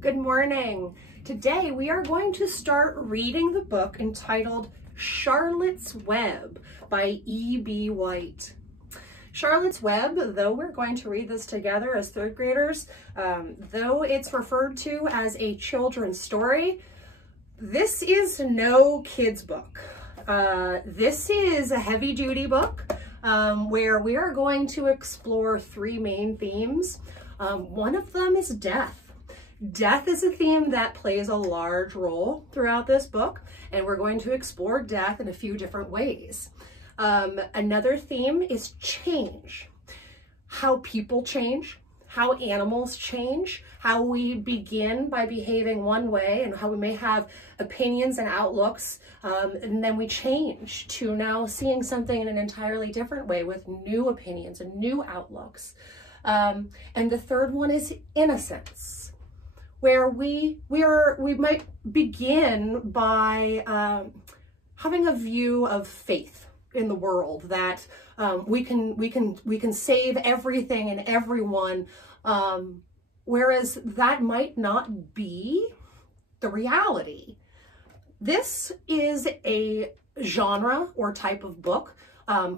Good morning. Today we are going to start reading the book entitled Charlotte's Web by E.B. White. Charlotte's Web, though we're going to read this together as third graders, though it's referred to as a children's story, this is no kids book. This is a heavy-duty book where we are going to explore three main themes. One of them is death. Death is a theme that plays a large role throughout this book, and we're going to explore death in a few different ways. Another theme is change. How people change, how animals change, how we begin by behaving one way and how we may have opinions and outlooks, and then we change to now seeing something in an entirely different way with new opinions and new outlooks. And the third one is innocence, where we might begin by having a view of faith in the world, that we can save everything and everyone, whereas that might not be the reality. This is a genre or type of book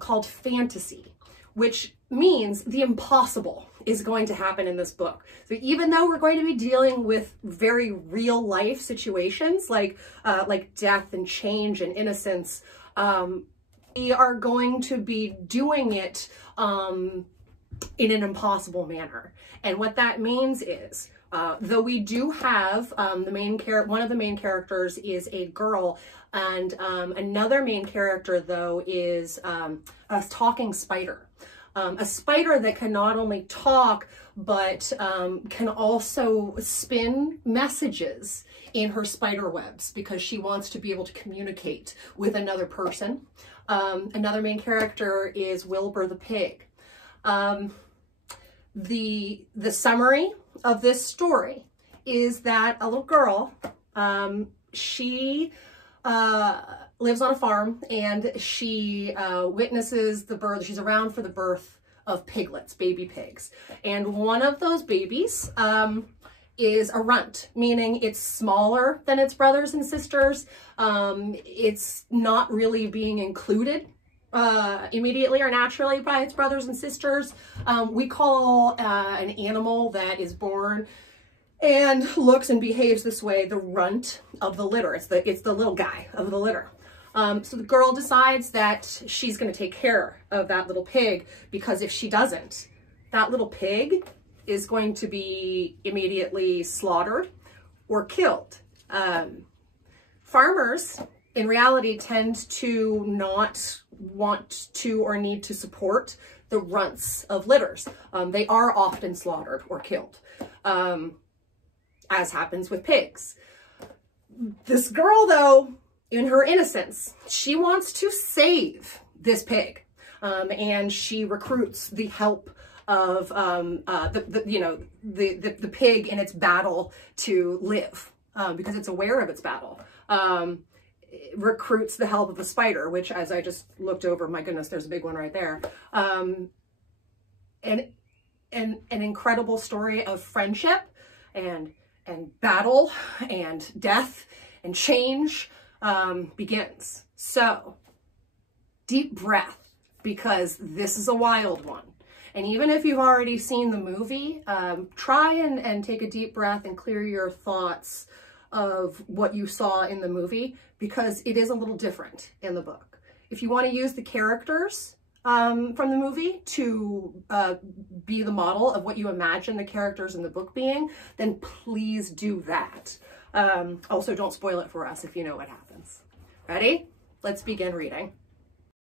called fantasy, which means the impossible is going to happen in this book. So even though we're going to be dealing with very real life situations like death and change and innocence, we are going to be doing it in an impossible manner. And what that means is, though we do have one of the main characters is a girl, and another main character though is a talking spider. A spider that can not only talk, but can also spin messages in her spider webs because she wants to be able to communicate with another person. Another main character is Wilbur the pig. The summary of this story is that a little girl, she lives on a farm, and she witnesses the birth. She's around for the birth of piglets, baby pigs. And one of those babies is a runt, meaning it's smaller than its brothers and sisters. It's not really being included immediately or naturally by its brothers and sisters. We call an animal that is born and looks and behaves this way the runt of the litter. It's the little guy of the litter. So the girl decides that she's going to take care of that little pig, because if she doesn't, that little pig is going to be immediately slaughtered or killed. Farmers, in reality, tend to not want to or need to support the runts of litters. They are often slaughtered or killed, as happens with pigs. This girl, though, in her innocence, she wants to save this pig, and she recruits the help of the pig in its battle to live, because it's aware of its battle. Recruits the help of the spider, which, as I just looked over, my goodness, there's a big one right there. And an incredible story of friendship and battle and death and change begins. So deep breath, because this is a wild one. And even if you've already seen the movie, try and take a deep breath and clear your thoughts of what you saw in the movie, because it is a little different in the book. If you want to use the characters from the movie to be the model of what you imagine the characters in the book being, then please do that. Also, don't spoil it for us if you know what happens. Ready? Let's begin reading.